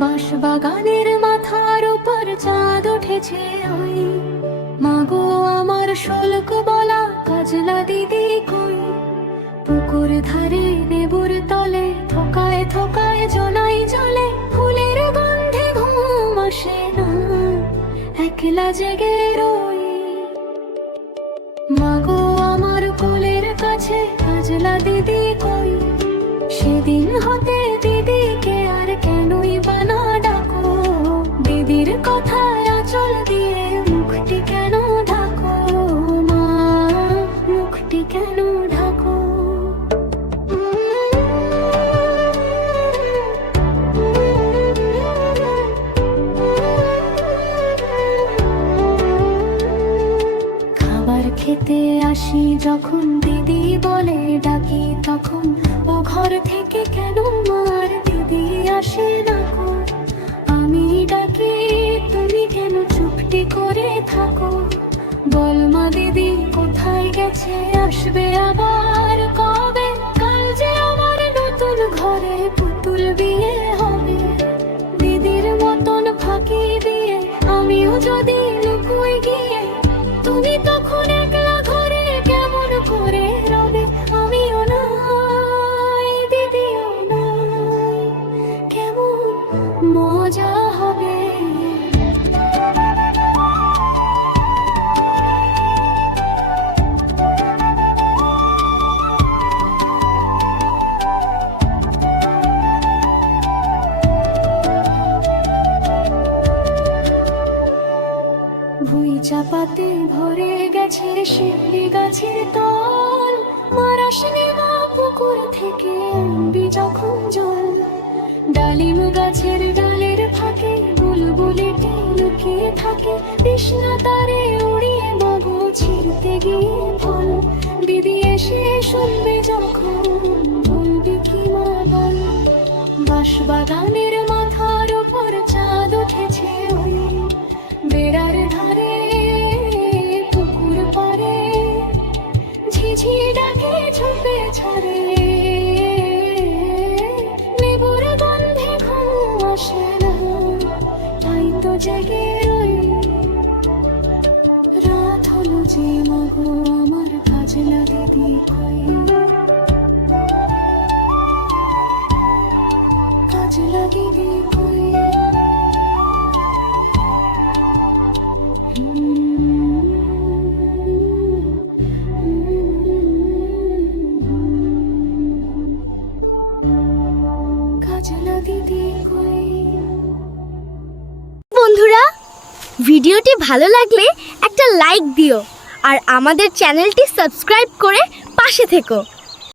বাঁশবাগানের মাথার উপর চাঁদ উঠেছে ওই, মাগো আমার শোলক বলা কাজলা দিদি কই। পুকুর ধারে নেবুর তলে থোকায় থোকায় জোনাই জলে, ফুলের গন্ধে ঘুম আসে না, একলা জেগে রই। মাগো আমার কোলের কাছে কাজলা দিদি কই। সেদিন হতে দিদিকে আর কেনই বানা ডাকো, দিদির কথায় আঁচল দিয়ে মুখটি কেন ঢাকো, মা মুখটি কেন ঢাকো। খাবার খেতে আসি যখন দিদি বলে ডাকি, তখন ও ঘর থেকে কেন মার দিদি আসে না গো। আমি ডাকি তুমি কেন চুপটি করে থাকো, বল মা দিদি কোথায় গেছে, আসবে আবার কবে। কাল যে আমার নতুন ঘরে পুতুল বিয়ে হবে, দিদির মতন ফাঁকি দিয়ে আমিও যদি লুকুই গিয়ে, তুমি তখন একলা ঘরে কেমন করে রবে। আমিও নাই দিদিও নাই, কেমন মজা হবে। ভুই চাপাতে ভরে গেছে শিউলি গাছের তল, মারাস নেওয়া পুকুর থেকে আনবি যখন জল। ডালিম গাছের ডালের ফাঁকে বুলবুলিটি লুকিয়ে থাকে, কৃষ্ণা তারে উড়িয়ে মাগো ছিঁড়তে গিয়ে ফল। দিদি এসে শুনবে যখন বলবি কি মা বল। বাঁশবাগানের মাথার উপর চাঁদ উঠেছে ওই, বেড়ার ধারে পুকুর পারে ঝিঝি ডাকে ঝোপে ছাড়ে, নেবুর গন্ধে ঘুম আসে না, তাই তো জেগে রই। রাত হলো যে মাগো আমার কাজলা দিদি কই, কাজলা দিদি কই। বন্ধুরা, ভিডিওটি ভালো লাগলে একটা লাইক দিও আর আমাদের চ্যানেলটি সাবস্ক্রাইব করে পাশে থেকো।